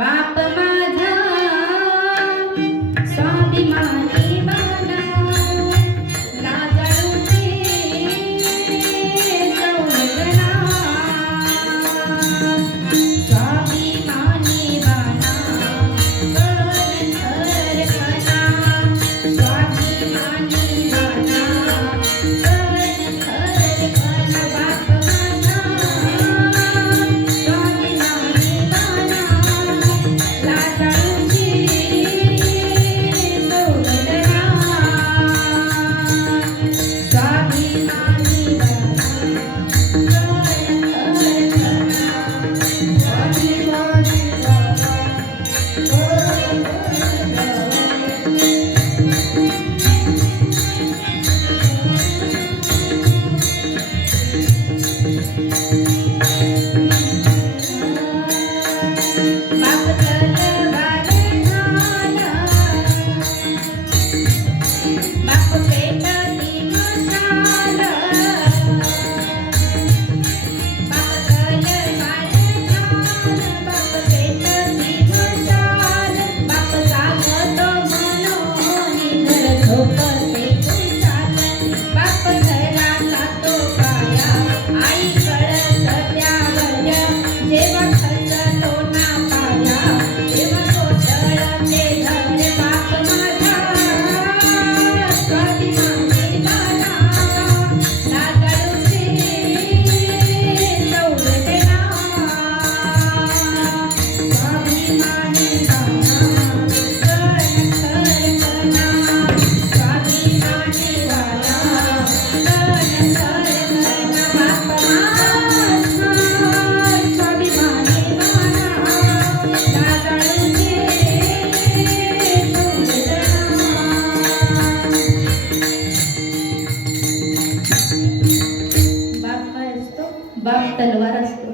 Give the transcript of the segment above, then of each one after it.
बाप बाप बाप तलवार असतो.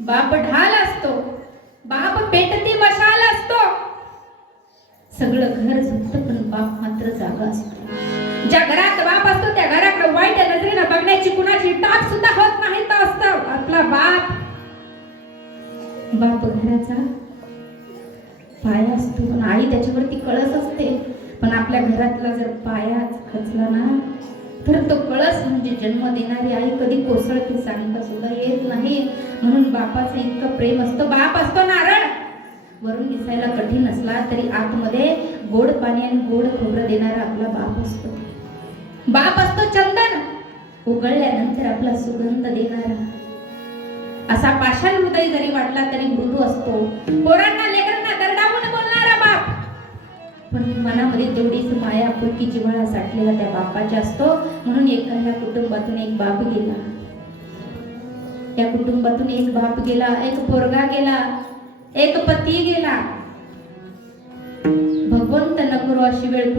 बाप ढाल असतो. बाप पेटती मशाल असतो. सगळं घर झुकत पण बाप मात्र जागा असतो. ज्या घरात बाप असतो त्या घराकडे वाईट नजरेनं बघण्याची कुणाची टाप सुद्धा होत नाही तर असतं. आपला बाप. बाप घराचा पाया असतो पण आई त्याच्यावरती कळस असते. पण आपल्या घरातला जर पाया खचला ना तर तो कळस म्हणजे जन्म देणारी आई कधी कोसळते सांगता सुद्धा येत नाही. म्हणून बापाचं इतकं प्रेम असतं. बाप असतो नारळ. वरून दिसायला कठीण असला तरी आतमध्ये गोड पाणी आणि गोड खोबरं देणारा आपला बाप असतो. बाप असतो चंदन. उघडल्यानंतर आपला सुगंध देणारा. असा पाषाण हृदय जरी वाटला तरी मृदू असतो. पोरांना लेकरांना पण मनामध्ये तेवढीच माया पुरकी जिव्हाळा साठलेला त्या बापाच्या असतो. म्हणून एका ह्या कुटुंबातून एक बाप गेला. त्या कुटुंबातून एक बाप गेला एक पोरगा गेला एक पती गेला. भगवंत नको अशी वेळ